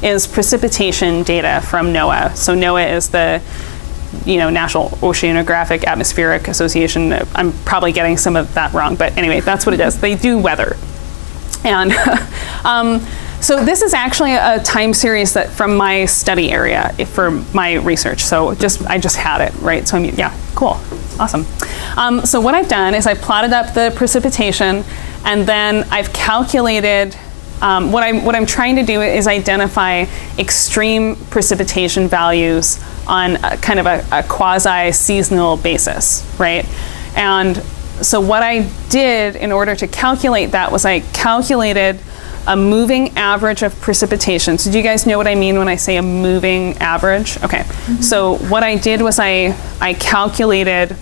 is precipitation data from NOAA. So NOAA is the National Oceanographic Atmospheric Association. I'm probably getting some of that wrong, but anyway, that's what it is. They do weather. And so this is actually a time series that from my study area for my research. So I just had it, right? So yeah, cool, awesome. So what I've done is I've plotted up the precipitation, and then I've calculated. What I'm trying to do is identify extreme precipitation values on kind of a quasi-seasonal basis, right? And so what I did in order to calculate that was I calculated a moving average of precipitation. So do you guys know what I mean when I say a moving average? Okay. Mm-hmm. So what I did was I calculated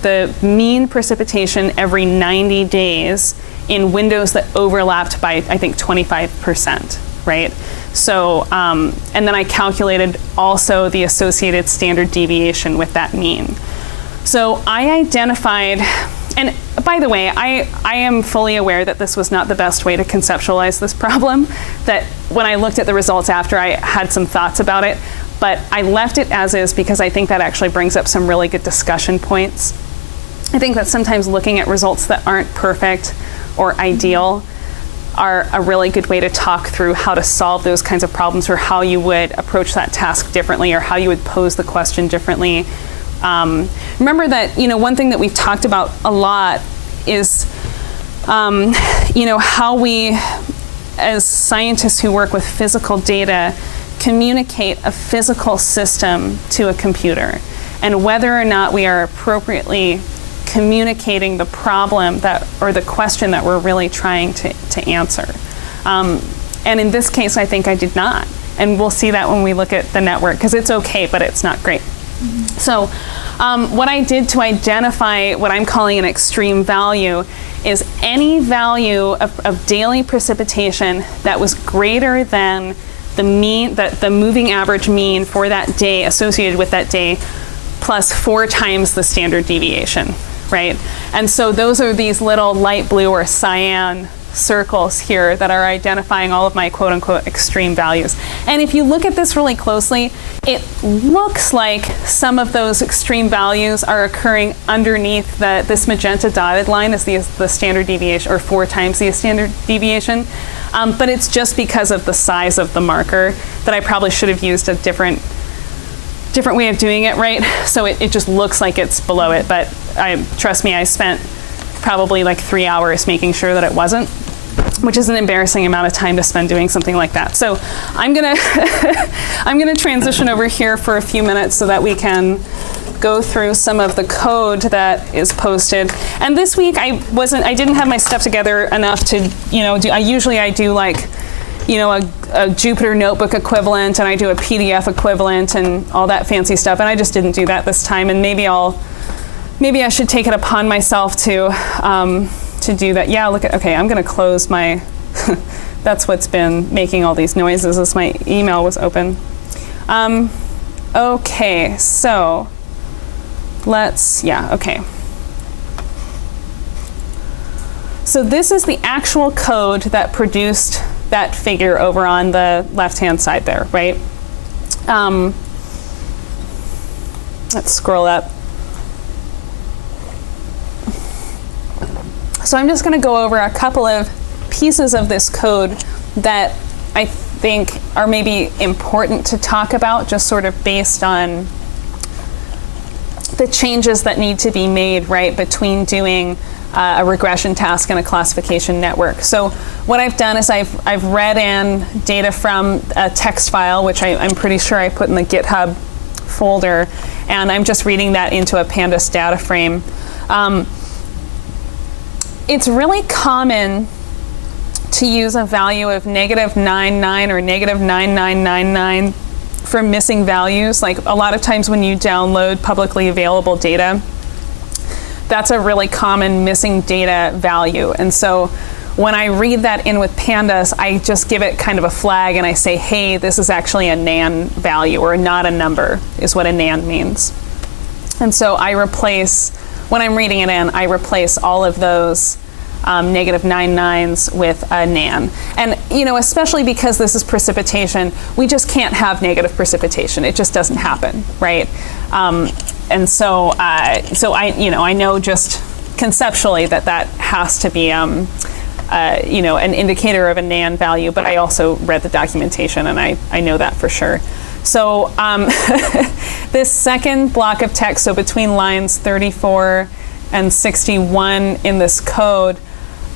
the mean precipitation every 90 days in windows that overlapped by, I think, 25%, right? So, and then I calculated also the associated standard deviation with that mean. So I identified, and by the way, I am fully aware that this was not the best way to conceptualize this problem, that when I looked at the results after, I had some thoughts about it, but I left it as is because I think that actually brings up some really good discussion points. I think that sometimes looking at results that aren't perfect or ideal are a really good way to talk through how to solve those kinds of problems, or how you would approach that task differently, or how you would pose the question differently. Remember that one thing that we've talked about a lot is how we, as scientists who work with physical data, communicate a physical system to a computer, and whether or not we are appropriately communicating the problem or the question that we're really trying to answer. And in this case, I think I did not. And we'll see that when we look at the network, because it's okay, but it's not great. Mm-hmm. So what I did to identify what I'm calling an extreme value is any value of daily precipitation that was greater than the mean, the moving average mean for that day associated with that day, plus 4 times the standard deviation. Right? And so those are these little light blue or cyan circles here that are identifying all of my quote unquote extreme values. And if you look at this really closely, it looks like some of those extreme values are occurring underneath this magenta dotted line is the standard deviation, or 4 times the standard deviation. But it's just because of the size of the marker that I probably should have used a different way of doing it, right? So it just looks like it's below it, but trust me, I spent probably like 3 hours making sure that it wasn't, which is an embarrassing amount of time to spend doing something like that. So I'm gonna I'm gonna transition over here for a few minutes so that we can go through some of the code that is posted. And this week I didn't have my stuff together enough to I do like a Jupyter notebook equivalent, and I do a PDF equivalent and all that fancy stuff, and I just didn't do that this time, and maybe I should take it upon myself to do that. Yeah, okay, I'm gonna close my, that's what's been making all these noises as my email was open. Okay, so okay. So this is the actual code that produced that figure over on the left-hand side there, right? Let's scroll up. So I'm just going to go over a couple of pieces of this code that I think are maybe important to talk about, just sort of based on the changes that need to be made, right, between doing a regression task and a classification network. So what I've done is I've read in data from a text file, which I'm pretty sure I put in the GitHub folder, and I'm just reading that into a pandas data frame. It's really common to use a value of -99 or -9999 for missing values. Like a lot of times when you download publicly available data, that's a really common missing data value. And so when I read that in with pandas, I just give it kind of a flag and I say, hey, this is actually a NaN value, or not a number is what a NaN means. And so I replace, when I'm reading it in, I replace all of those negative 9 nines with a nan. And, you know, especially because this is precipitation, we just can't have negative precipitation. It just doesn't happen, right? And so I know just conceptually that has to be, you know, an indicator of a nan value, but I also read the documentation and I know that for sure. So this second block of text, so between lines 34 and 61 in this code,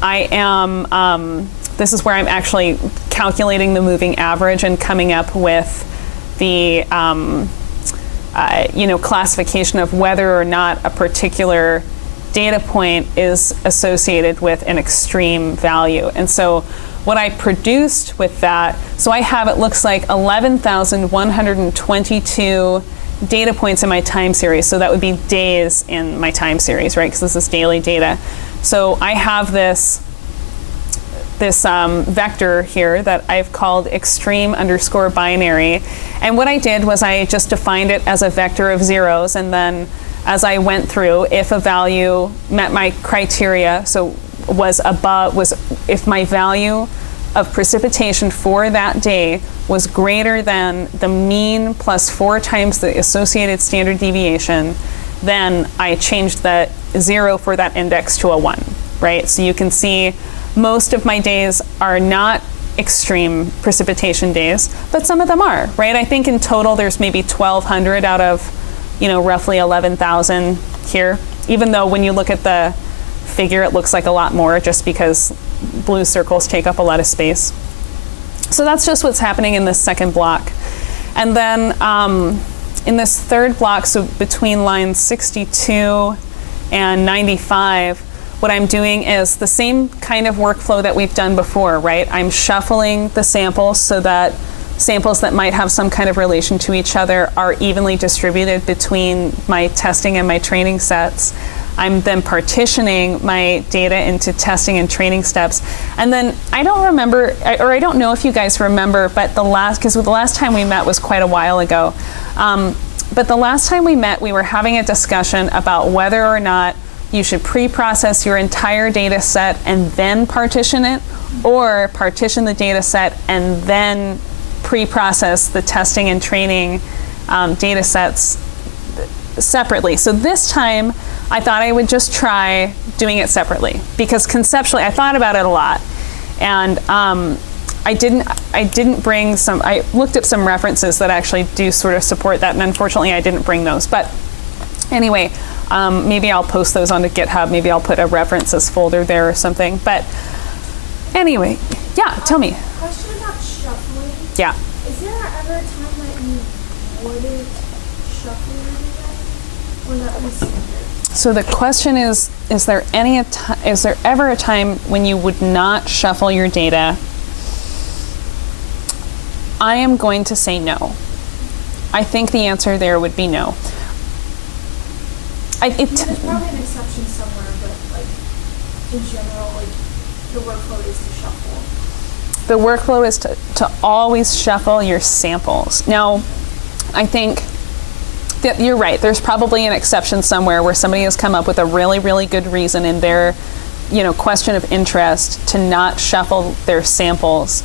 I am, this is where I'm actually calculating the moving average and coming up with the, you know, classification of whether or not a particular data point is associated with an extreme value. And so what I produced with that, so I have, it looks like 11,122 data points in my time series. So that would be days in my time series, right? Because this is daily data. So I have this vector here that I've called extreme underscore binary. And what I did was I just defined it as a vector of zeros. And then as I went through, if a value met my criteria, so if my value of precipitation for that day was greater than the mean plus 4 times the associated standard deviation, then I changed that 0 for that index to a 1, right? So you can see most of my days are not extreme precipitation days, but some of them are, right? I think in total there's maybe 1,200 out of, you know, roughly 11,000 here, even though when you look at the figure it looks like a lot more just because blue circles take up a lot of space. So that's just what's happening in this second block. And then in this third block, so between lines 62 and 95, what I'm doing is the same kind of workflow that we've done before, right? I'm shuffling the samples so that samples that might have some kind of relation to each other are evenly distributed between my testing and my training sets. I'm then partitioning my data into testing and training steps. And then I don't remember, or I don't know if you guys remember, but because the last time we met was quite a while ago. But the last time we met, we were having a discussion about whether or not you should pre-process your entire data set and then partition it, or partition the data set and then pre-process the testing and training data sets separately. So this time, I thought I would just try doing it separately because conceptually I thought about it a lot, and I didn't bring some. I looked at some references that actually do sort of support that, and unfortunately I didn't bring those. But anyway, maybe I'll post those onto GitHub. Maybe I'll put a references folder there or something. But anyway, yeah, tell me. Question about shuffling. Yeah. Is there ever a time that you wouldn't shuffle your data, or that was standard? So the question is there ever a time when you would not shuffle your data? I am going to say no. I think the answer there would be no. There's probably an exception somewhere, but like in general, like the workflow is to shuffle. The workflow is to always shuffle your samples. Now, I think that you're right. There's probably an exception somewhere where somebody has come up with a really, really good reason in their, you know, question of interest to not shuffle their samples.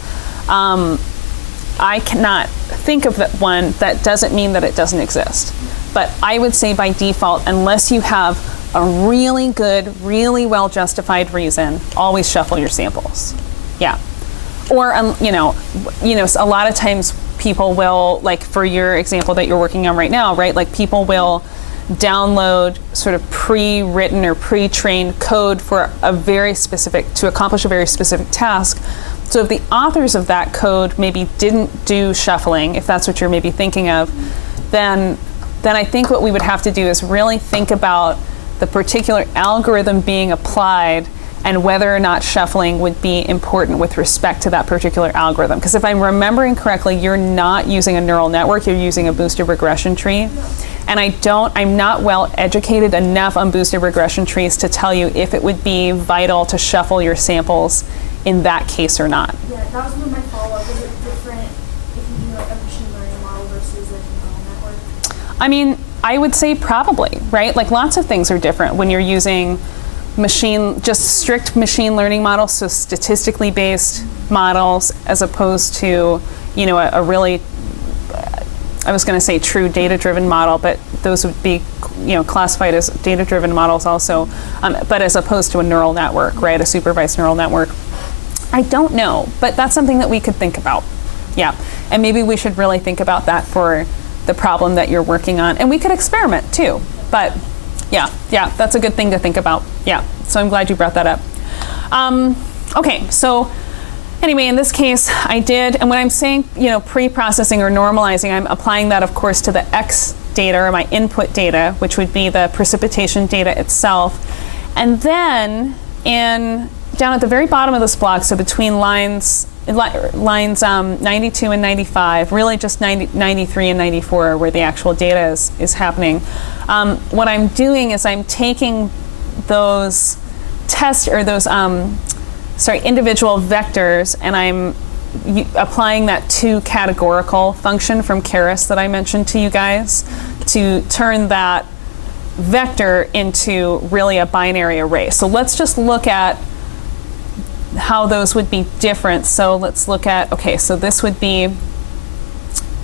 I cannot think of that one. That doesn't mean that it doesn't exist. But I would say by default, unless you have a really good, really well justified reason, always shuffle your samples. Yeah. Or, you know, a lot of times people will, like for your example that you're working on right now, right? Like people will download sort of pre-written or pre-trained code for to accomplish a very specific task. So if the authors of that code maybe didn't do shuffling, if that's what you're maybe thinking of, then I think what we would have to do is really think about the particular algorithm being applied and whether or not shuffling would be important with respect to that particular algorithm. Because if I'm remembering correctly, you're not using a neural network, you're using a boosted regression tree. And I'm not well educated enough on boosted regression trees to tell you if it would be vital to shuffle your samples in that case or not. Yeah, that was my follow-up. Is it different if you do like a machine learning model versus like a neural network? I mean, I would say probably, right? Like lots of things are different when you're using just strict machine learning models, so statistically based models, as opposed to, a really, I was going to say true data-driven model, but those would be, classified as data-driven models also, but as opposed to a neural network, right, a supervised neural network. I don't know, but that's something that we could think about. Yeah, and maybe we should really think about that for the problem that you're working on. And we could experiment too, but yeah, that's a good thing to think about. Yeah, so I'm glad you brought that up. Okay, so anyway, in this case, I did, and when I'm saying, pre-processing or normalizing, I'm applying that, of course, to the X data, or my input data, which would be the precipitation data itself. And then down at the very bottom of this block, so between lines 92 and 95, really just 93 and 94 are where the actual data is happening. What I'm doing is I'm taking those individual vectors, and I'm applying that to categorical function from Keras that I mentioned to you guys to turn that vector into really a binary array. So let's just look at how those would be different. So let's look at, okay, so this would be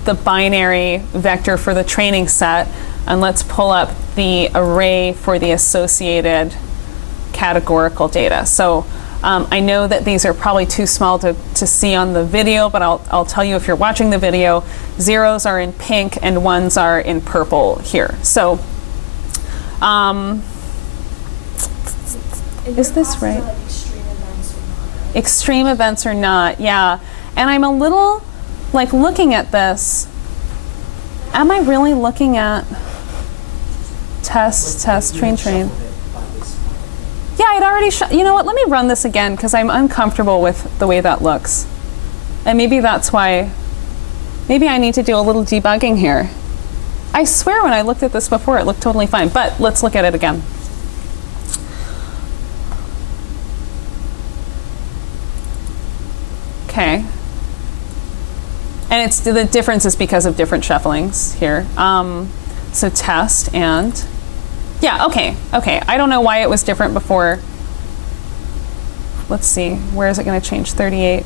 the binary vector for the training set, and let's pull up the array for the associated categorical data. So I know that these are probably too small to see on the video, but I'll tell you if you're watching the video, zeros are in pink and ones are in purple here. So is this right? Extreme events or not, yeah. And I'm a little, looking at this, am I really looking at test, train? Yeah, I'd already, you know what, let me run this again, because I'm uncomfortable with the way that looks. And maybe that's why, maybe I need to do a little debugging here. I swear when I looked at this before, it looked totally fine, but let's look at it again. Okay. And the difference is because of different shufflings here. So test and, yeah, okay. I don't know why it was different before. Let's see, where is it gonna change? 38.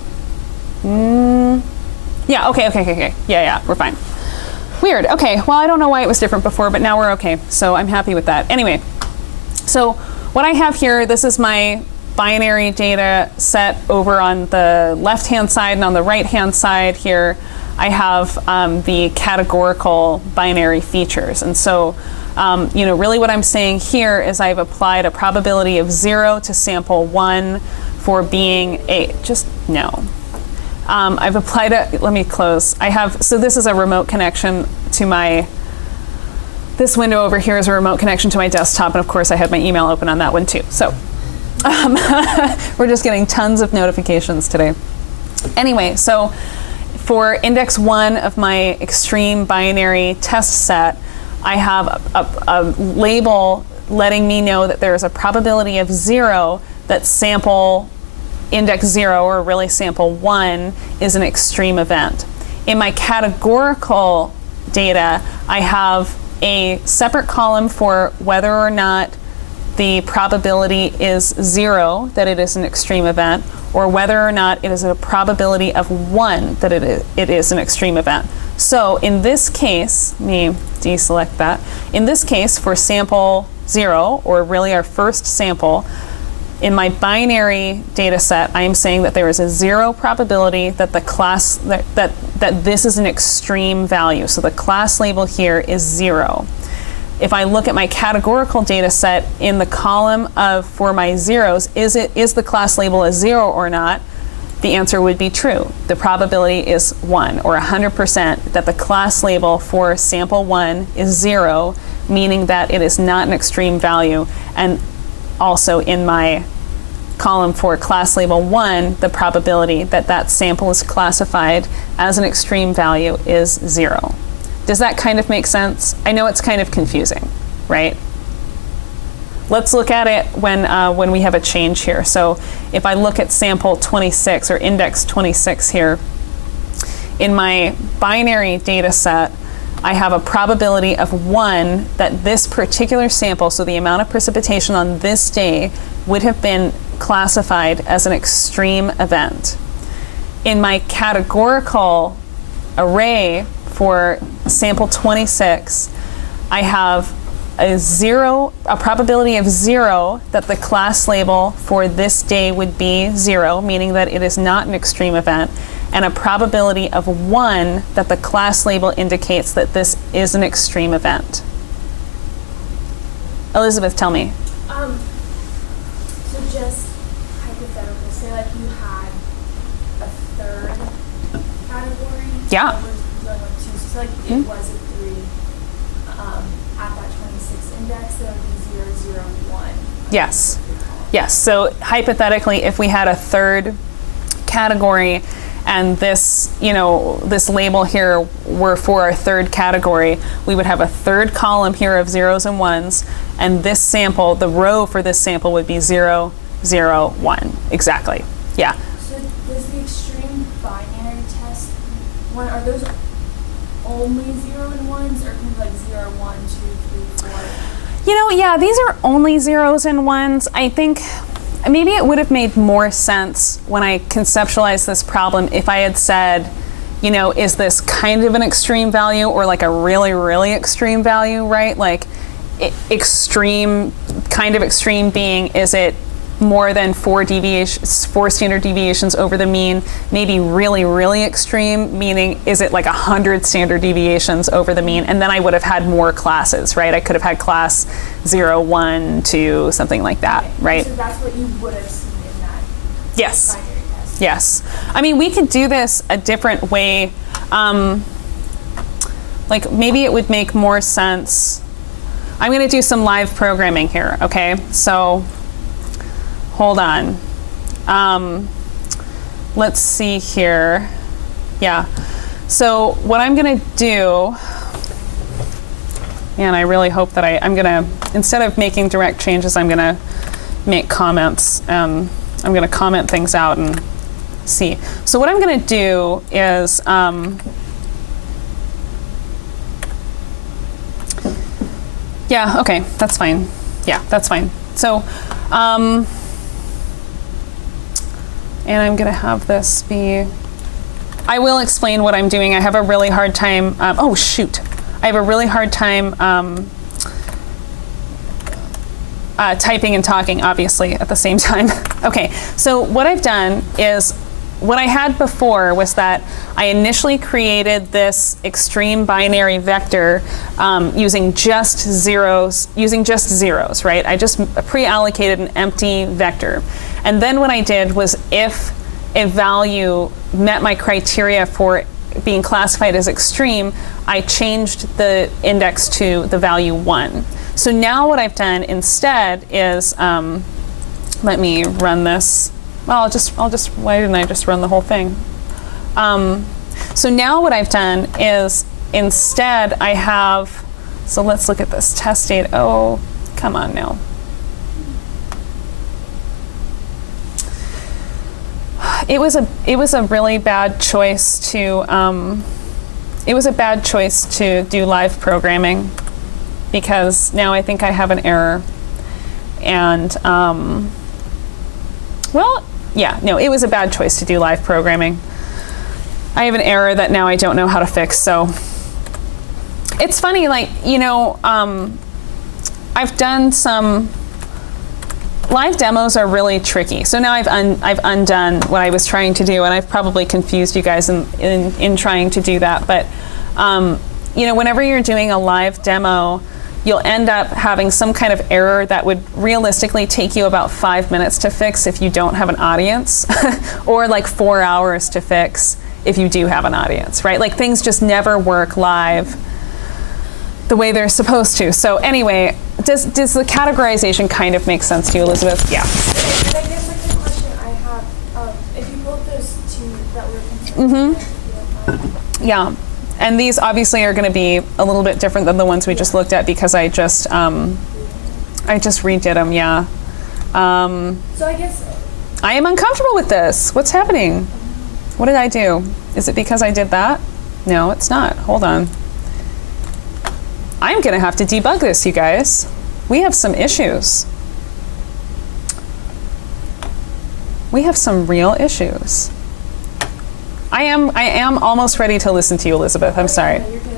Yeah, okay. Yeah, we're fine. Weird, okay, well, I don't know why it was different before, but now we're okay. So I'm happy with that. Anyway, so what I have here, this is my binary data set over on the left-hand side, and on the right-hand side here, I have the categorical binary features. And so, really what I'm saying here is I've applied a probability of 0 to sample 1 for being I've applied it, let me close. So this is a remote connection to this window over here is a remote connection to my desktop, and of course I had my email open on that one too. So we're just getting tons of notifications today. Anyway, so for index 1 of my extreme binary test set, I have a label letting me know that there is a probability of 0 that sample index 0, or really sample 1, is an extreme event. In my categorical data, I have a separate column for whether or not the probability is 0 that it is an extreme event, or whether or not it is a probability of 1 that it is an extreme event. So in this case, let me deselect that. In this case, for sample 0, or really our first sample, in my binary data set, I am saying that there is a 0 probability that the class, that this is an extreme value. So the class label here is 0. If I look at my categorical data set, in the column for my zeros, is the class label a 0 or not? The answer would be true. The probability is 1, or 100% that the class label for sample 1 is 0, meaning that it is not an extreme value. And also in my column for class label 1, the probability that that sample is classified as an extreme value is 0. Does that kind of make sense? I know it's kind of confusing, right? Let's look at it when we have a change here. So if I look at sample 26, or index 26 here, in my binary data set, I have a probability of 1 that this particular sample, so the amount of precipitation on this day, would have been classified as an extreme event. In my categorical array for sample 26, I have a probability of 0 that the class label for this day would be 0, meaning that it is not an extreme event, and a probability of 1 that the class label indicates that this is an extreme event. Elizabeth, tell me. So just hypothetical, say like you had a third category. Yeah. That was done with 2, so like it was a 3 at that 26 index, so it would be 0, 0, 1. Yes. Yes. So hypothetically, if we had a third category and this, this label here were for our third category, we would have a third column here of 0s and 1s, and this sample, the row for this sample would be 0, 0, 1. Exactly. Yeah. So does the extreme binary test one, are those only 0 and 1s, or can it be like 0, 1, 2, 3, 4? Yeah, these are only 0s and 1s. I think maybe it would have made more sense when I conceptualized this problem if I had said, is this kind of an extreme value or like a really, really extreme value, right? Like extreme, kind of extreme being, is it more than 4 standard deviations over the mean? Maybe really, really extreme, meaning is it like 100 standard deviations over the mean? And then I would have had more classes, right? I could have had class 0, 1, 2, something like that, right? So that's what you would have seen in that Yes. binary test. Yes. I mean, we could do this a different way. Like maybe it would make more sense. I'm going to do some live programming here, okay? So hold on. Let's see here. Yeah. So what I'm going to do, and I really hope that I'm going to, instead of making direct changes, I'm going to make comments. I'm going to comment things out and see. So what I'm going to do is, yeah, okay, that's fine. Yeah, that's fine. So, and I'm going to have this be, I will explain what I'm doing. I have a really hard time, oh shoot. I have a really hard time typing and talking, obviously, at the same time. Okay, so what I've done is, what I had before was that I initially created this extreme binary vector using just zeros, right? I just pre-allocated an empty vector. And then what I did was, if a value met my criteria for being classified as extreme, I changed the index to the value 1. So now what I've done instead is, let me run this. Well, I'll just, why didn't I just run the whole thing? So now what I've done is, instead I have, so let's look at this test data. Oh, come on now. It was a really bad choice to, do live programming, because now I think I have an error. And, well, yeah, no, it was a bad choice to do live programming. I have an error that now I don't know how to fix, so. It's funny, like, I've done some, live demos are really tricky. So now I've undone what I was trying to do, and I've probably confused you guys in trying to do that. But, whenever you're doing a live demo, you'll end up having some kind of error that would realistically take you about 5 minutes to fix if you don't have an audience, or like 4 hours to fix if you do have an audience, right? Like, things just never work live the way they're supposed to. So anyway, does the categorization kind of make sense to you, Elizabeth? Yeah. And I guess like the question I have, if you built those two that were concerned with, Yeah. And these obviously are going to be a little bit different than the ones we just looked at, because I just redid them. Yeah. so I guess I am uncomfortable with this. What's happening? What did I do? Is it because I did that? No, it's not. Hold on. I'm going to have to debug this, you guys. We have some issues. We have some real issues. I am almost ready to listen to you, Elizabeth. I'm sorry. No, you're good.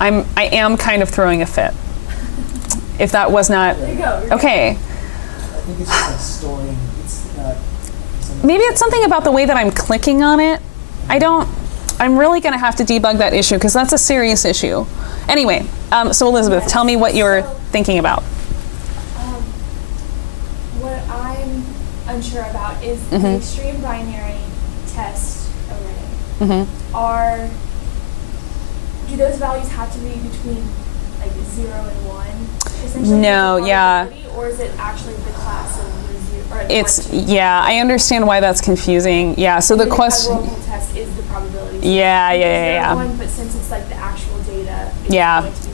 I am kind of throwing a fit. If that was not There you go. You're okay. I think it's just like storing. It's not. Maybe it's something about the way that I'm clicking on it. I'm really going to have to debug that issue because that's a serious issue. Anyway, so Elizabeth, tell me what you're thinking about. What I'm unsure about is the extreme binary test array. Do those values have to be between like 0 and 1? Essentially, No, is it yeah. probability, or is it actually the class of the 0 or the It's, 1, 2? yeah, I understand why that's confusing. Yeah, so the question, categorical test is the probability. Yeah, So yeah, it's yeah, 0 yeah. and 1, but since it's like the actual data, it's Yeah. going to be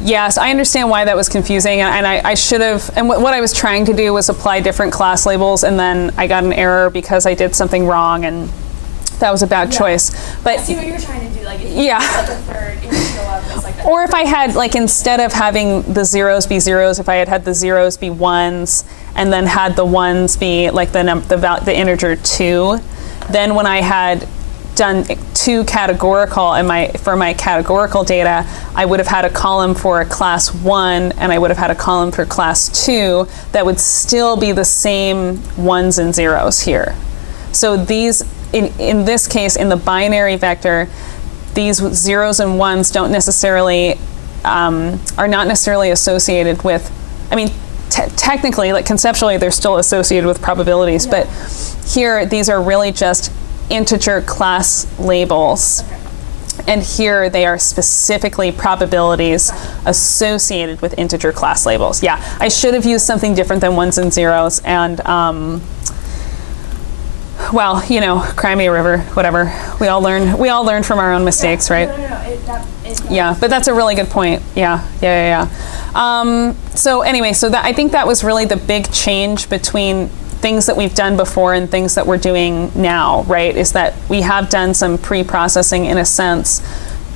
yes, I understand why that was confusing, and I should have, and what I was trying to do was apply different class labels, and then I got an error because I did something wrong, and that was a bad Yeah. choice. I But see what you're trying to do. Like, if you Yeah. put, like a third, it would show up as like a or if I had, like, instead of having the zeros be zeros, if I had the zeros be ones, and then had the ones be like the integer 2, then when I had done 2 categorical for my categorical data, I would have had a column for class 1 and I would have had a column for class 2 that would still be the same ones and zeros here. So these, in this case, in the binary vector, these zeros and ones don't necessarily, are not necessarily associated with, I mean, technically, like conceptually, they're still associated with probabilities, but here, these are really just integer class labels. And here they are specifically probabilities associated with integer class labels. Yeah, I should have used something different than ones and zeros, and well, you know, cry me a river, whatever. We all learn from our own mistakes, right? No. Yeah, but that's a really good point. Yeah. So anyway, I think that was really the big change between things that we've done before and things that we're doing now, right? Is that we have done some pre-processing in a sense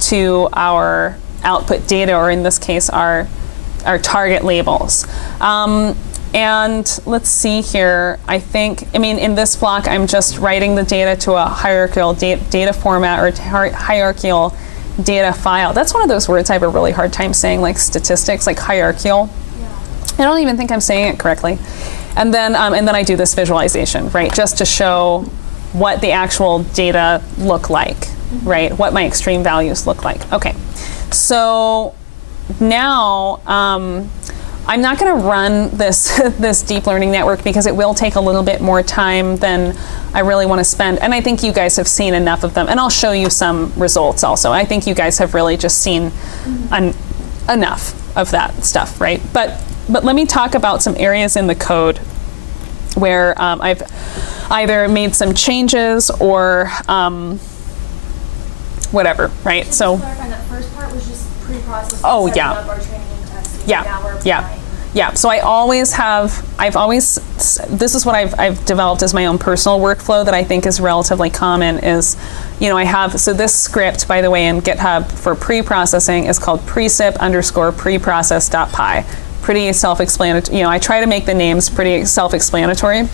to our output data, or in this case, our target labels. And let's see here. I mean, in this block, I'm just writing the data to a hierarchical data format or hierarchical data file. That's one of those words I have a really hard time saying, like statistics, like hierarchical. I don't even think I'm saying it correctly. And then I do this visualization, right, just to show what the actual data look like, right, what my extreme values look like. Okay, so now I'm not going to run this deep learning network because it will take a little bit more time than I really want to spend. And I think you guys have seen enough of them. And I'll show you some results also. I think you guys have really just seen enough of that stuff, right? But let me talk about some areas in the code where I've either made some changes or whatever, right? Just So. to clarify, that first part was just pre-processing. Oh, setting yeah. up our training and testing. Yeah, Now we're yeah. applying. Yeah, so this is what I've developed as my own personal workflow that I think is relatively common is, you know, so this script, by the way, in GitHub for pre-processing is called precip_preprocess.py. Pretty self-explanatory, you know, I try to make the names pretty self-explanatory.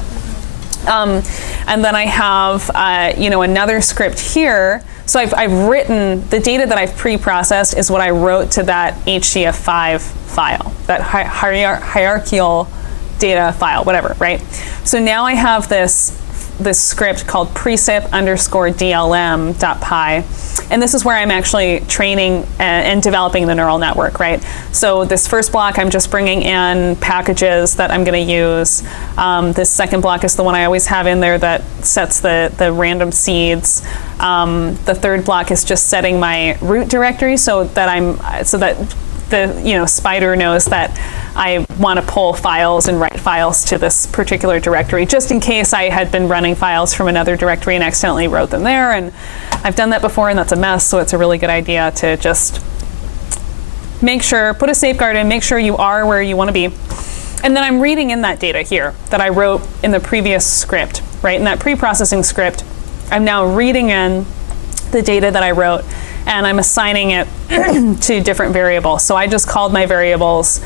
And then I have, you know, another script here. So I've written, the data that I've pre-processed is what I wrote to that HDF5 file, that hierarchical data file, whatever, right? So now I have this script called precip_dlm.py, and this is where I'm actually training and developing the neural network, right? So this first block, I'm just bringing in packages that I'm going to use. This second block is the one I always have in there that sets the random seeds. The third block is just setting my root directory so that the spider knows that I want to pull files and write files to this particular directory, just in case I had been running files from another directory and accidentally wrote them there. And I've done that before, and that's a mess, so it's a really good idea to just put a safeguard in, make sure you are where you want to be. And then I'm reading in that data here that I wrote in the previous script, right? In that pre-processing script, I'm now reading in the data that I wrote, and I'm assigning it to different variables. So I just called my variables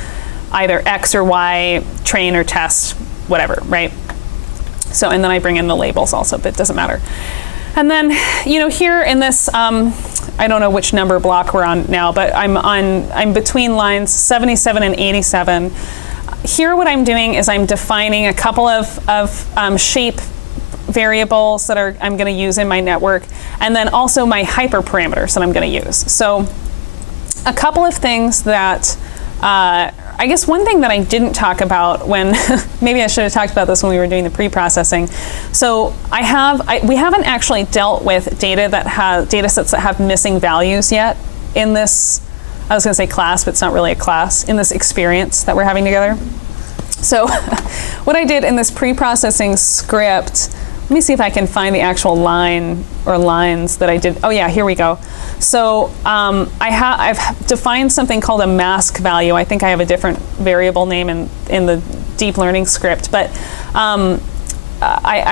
either X or Y, train or test, whatever, right? So, and then I bring in the labels also, but it doesn't matter. And then, here in this, I don't know which number block we're on now, but I'm between lines 77 and 87. Here what I'm doing is I'm defining a couple of shape variables that I'm going to use in my network, and then also my hyperparameters that I'm going to use. So a couple of things that, I guess one thing that I didn't talk about when, maybe I should have talked about this when we were doing the pre-processing. So we haven't actually dealt with data sets that have missing values yet in this, I was going to say class, but it's not really a class, in this experience that we're having together. So what I did in this pre-processing script, let me see if I can find the actual line or lines that I did. Oh yeah, here we go. So I've defined something called a mask value. I think I have a different variable name in the deep learning script, but I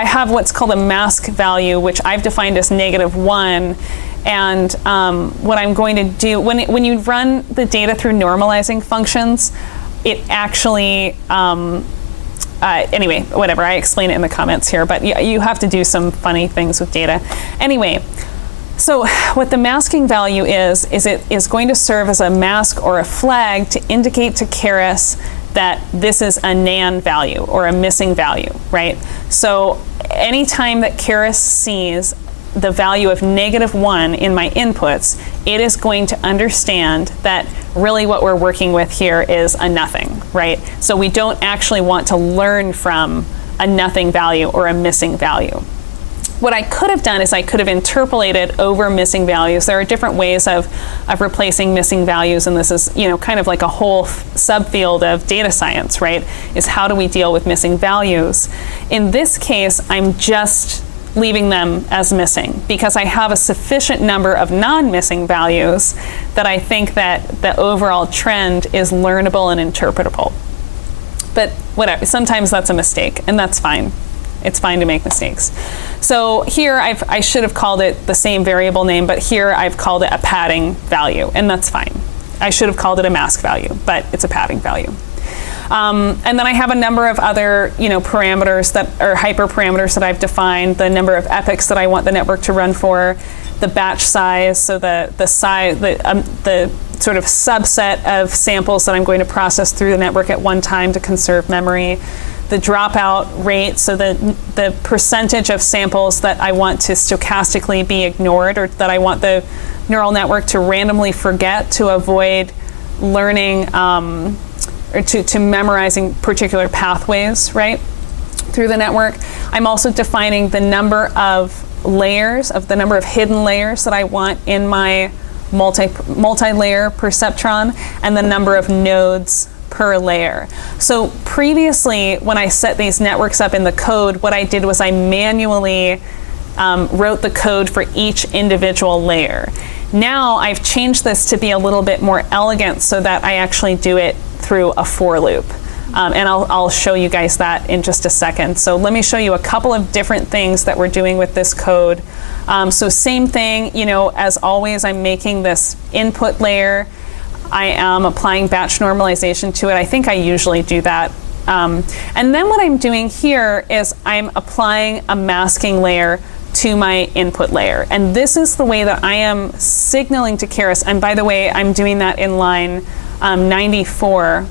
have what's called a mask value, which I've defined as -1. And what I'm going to do, when you run the data through normalizing functions, it actually, anyway, whatever, I explain it in the comments here, but you have to do some funny things with data. Anyway, so what the masking value is it is going to serve as a mask or a flag to indicate to Keras that this is a NaN value or a missing value, right? So anytime that Keras sees the value of -1 in my inputs, it is going to understand that really what we're working with here is a nothing, right? So we don't actually want to learn from a nothing value or a missing value. What I could have done is I could have interpolated over missing values. There are different ways of replacing missing values, and this is kind of like a whole subfield of data science, right? Is how do we deal with missing values? In this case, I'm just leaving them as missing because I have a sufficient number of non-missing values that I think that the overall trend is learnable and interpretable. But whatever, sometimes that's a mistake, and that's fine. It's fine to make mistakes. So here I should have called it the same variable name, but here I've called it a padding value, and that's fine. I should have called it a mask value, but it's a padding value. And then I have a number of other, parameters that are hyperparameters that I've defined, the number of epochs that I want the network to run for, the batch size, so the size, the sort of subset of samples that I'm going to process through the network at one time to conserve memory, the dropout rate, so the percentage of samples that I want to stochastically be ignored or that I want the neural network to randomly forget to avoid learning or to memorizing particular pathways, right, through the network. I'm also defining the number of layers, the number of hidden layers that I want in my multi-layer perceptron, and the number of nodes per layer. So previously, when I set these networks up in the code, what I did was I manually wrote the code for each individual layer. Now I've changed this to be a little bit more elegant so that I actually do it through a for loop. And I'll show you guys that in just a second. So let me show you a couple of different things that we're doing with this code. So same thing, as always, I'm making this input layer. I am applying batch normalization to it. I think I usually do that. And then what I'm doing here is I'm applying a masking layer to my input layer. And this is the way that I am signaling to Keras. And by the way, I'm doing that in line 94,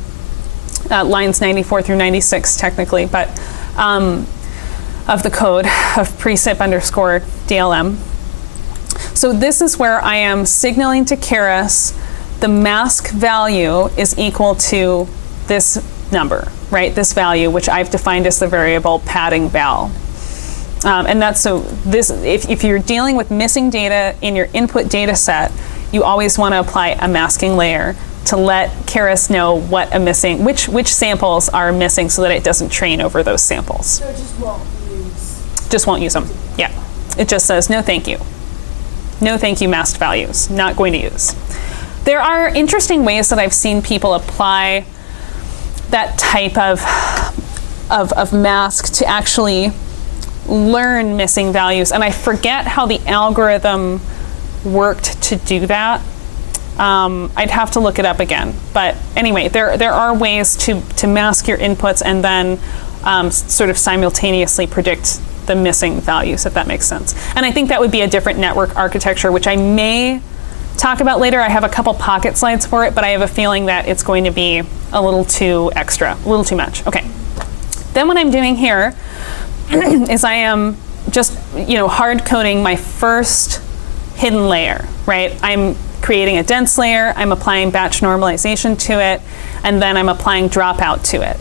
lines 94 through 96 technically, but of the code of precip_DLM. So this is where I am signaling to Keras the mask value is equal to this number, right? This value, which I've defined as the variable padding val. And that's so this, if you're dealing with missing data in your input data set, you always want to apply a masking layer to let Keras know what a missing, which samples are missing so that it doesn't train over those samples. So it just won't use them. Yeah. It just says, no thank you. No thank you masked values, not going to use. There are interesting ways that I've seen people apply that type of mask to actually learn missing values. And I forget how the algorithm worked to do that. I'd have to look it up again. But anyway, there are ways to mask your inputs and then sort of simultaneously predict the missing values, if that makes sense. And I think that would be a different network architecture, which I may talk about later. I have a couple pocket slides for it, but I have a feeling that it's going to be a little too extra, a little too much. Okay. Then what I'm doing here is I am just, hard coding my first hidden layer, right? I'm creating a dense layer, I'm applying batch normalization to it, and then I'm applying dropout to it.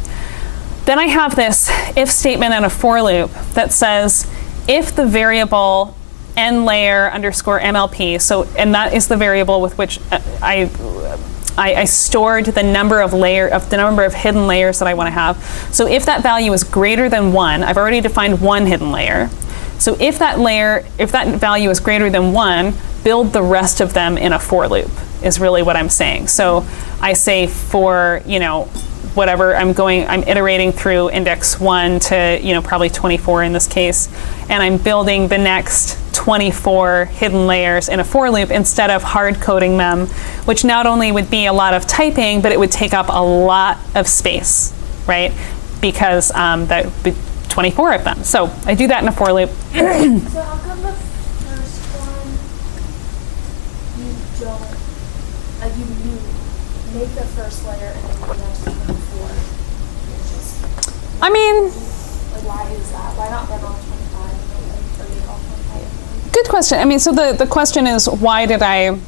Then I have this if statement and a for loop that says if the variable n layer underscore MLP, and that is the variable with which I stored the number of hidden layers that I want to have. So if that value is greater than 1, I've already defined one hidden layer. So if that value is greater than 1, build the rest of them in a for loop is really what I'm saying. So I say for, whatever I'm iterating through index 1 to, probably 24 in this case, and I'm building the next 24 hidden layers in a for loop instead of hard coding them, which not only would be a lot of typing, but it would take up a lot of space, right? Because that would be 24 of them. So I do that in a for loop. So how come the first one you don't, you make the first layer and then the next 24? I mean, why is that? Why not run all 25 or make all 25? Good question. I mean, so the question is, why did I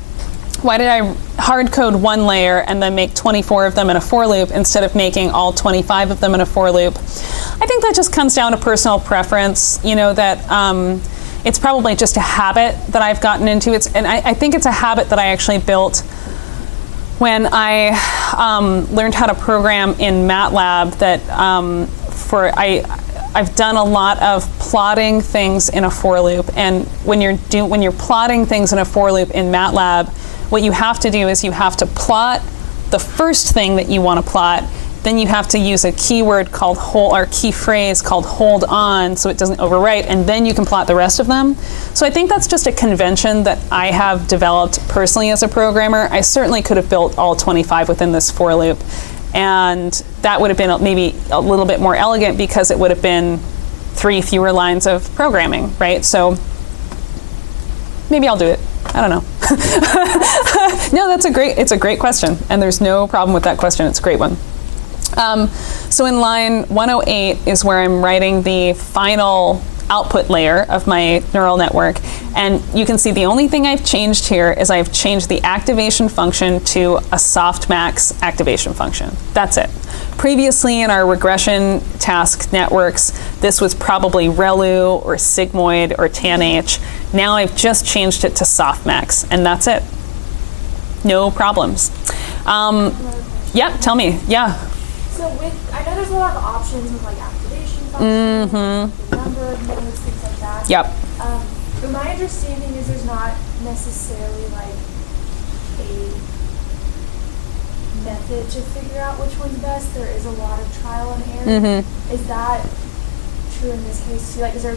hard code one layer and then make 24 of them in a for loop instead of making all 25 of them in a for loop? I think that just comes down to personal preference, that it's probably just a habit that I've gotten into. And I think it's a habit that I actually built when I learned how to program in MATLAB. I've done a lot of plotting things in a for loop, and when you're plotting things in a for loop in MATLAB, what you have to do is you have to plot the first thing that you want to plot. Then you have to use a keyword called key phrase called hold on so it doesn't overwrite, and then you can plot the rest of them. So I think that's just a convention that I have developed personally as a programmer. I certainly could have built all 25 within this for loop, and that would have been maybe a little bit more elegant because it would have been 3 fewer lines of programming, right? So maybe I'll do it. I don't know. No, it's a great question, and there's no problem with that question. It's a great one. So in line 108 is where I'm writing the final output layer of my neural network. And you can see the only thing I've changed here is I've changed the activation function to a softmax activation function. That's it. Previously in our regression task networks, this was probably ReLU or sigmoid or tanh. Now I've just changed it to softmax, and that's it. No problems. Yeah, tell me. Yeah. So I know there's a lot of options with activation functions, the number of nodes, things like that. Yep. But my understanding is there's not necessarily a method to figure out which one's best. There is a lot of trial and error. Is that true in this case too? Is there